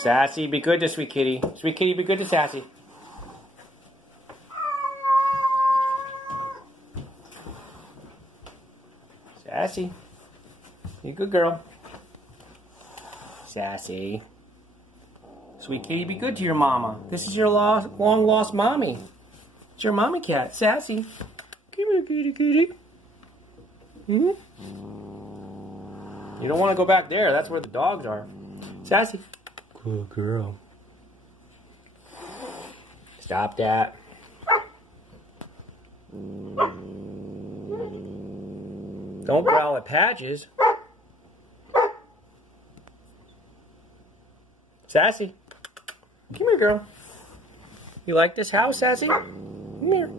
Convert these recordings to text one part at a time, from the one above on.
Sassy, be good to Sweet Kitty. Sweet Kitty, be good to Sassy. Sassy. You good girl. Sassy. Sweet Kitty, be good to your mama. This is your long lost mommy. It's your mommy cat, Sassy. Come here, kitty kitty. You don't want to go back there. That's where the dogs are. Sassy. Good girl. Stop that. Don't growl at Patches. Sassy. Come here, girl. You like this house, Sassy? Come here.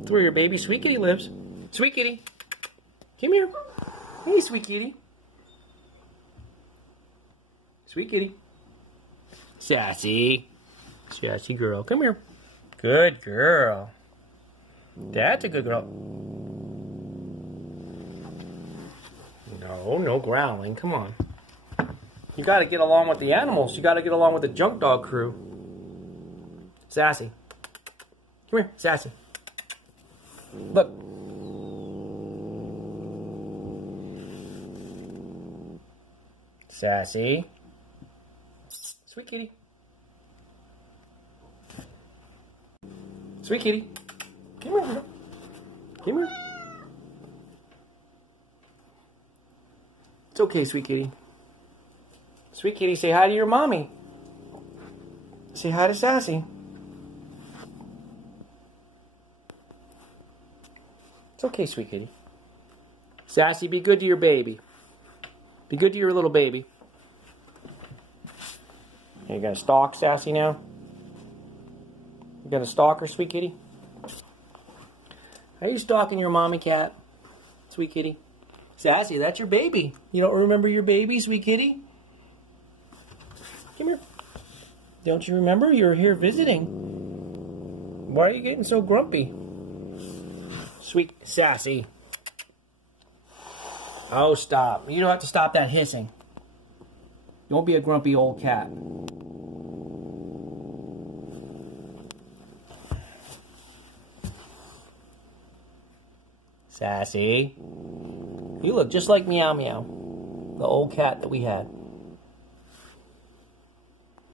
That's where your baby Sweet Kitty lives. Sweet Kitty. Come here. Hey, Sweet Kitty. Sweet Kitty. Sassy. Sassy girl. Come here. Good girl. That's a good girl. No, no growling. Come on. You got to get along with the animals. You got to get along with the junk dog crew. Sassy. Come here, Sassy. Look. Sassy. Sweet Kitty. Sweet Kitty. Come here, girl. Come here. It's okay, Sweet Kitty. Sweet Kitty, say hi to your mommy. Say hi to Sassy. It's okay, Sweet Kitty. Sassy, be good to your baby. Be good to your little baby. You gonna stalk Sassy now? You gonna stalk her, Sweet Kitty? Are you stalking your mommy cat, Sweet Kitty? Sassy, that's your baby. You don't remember your baby, Sweet Kitty? Come here. Don't you remember? You were here visiting. Why are you getting so grumpy? Sweet Sassy. Oh, stop. You don't have to stop that hissing. Don't be a grumpy old cat. Sassy. You look just like Meow Meow, the old cat that we had.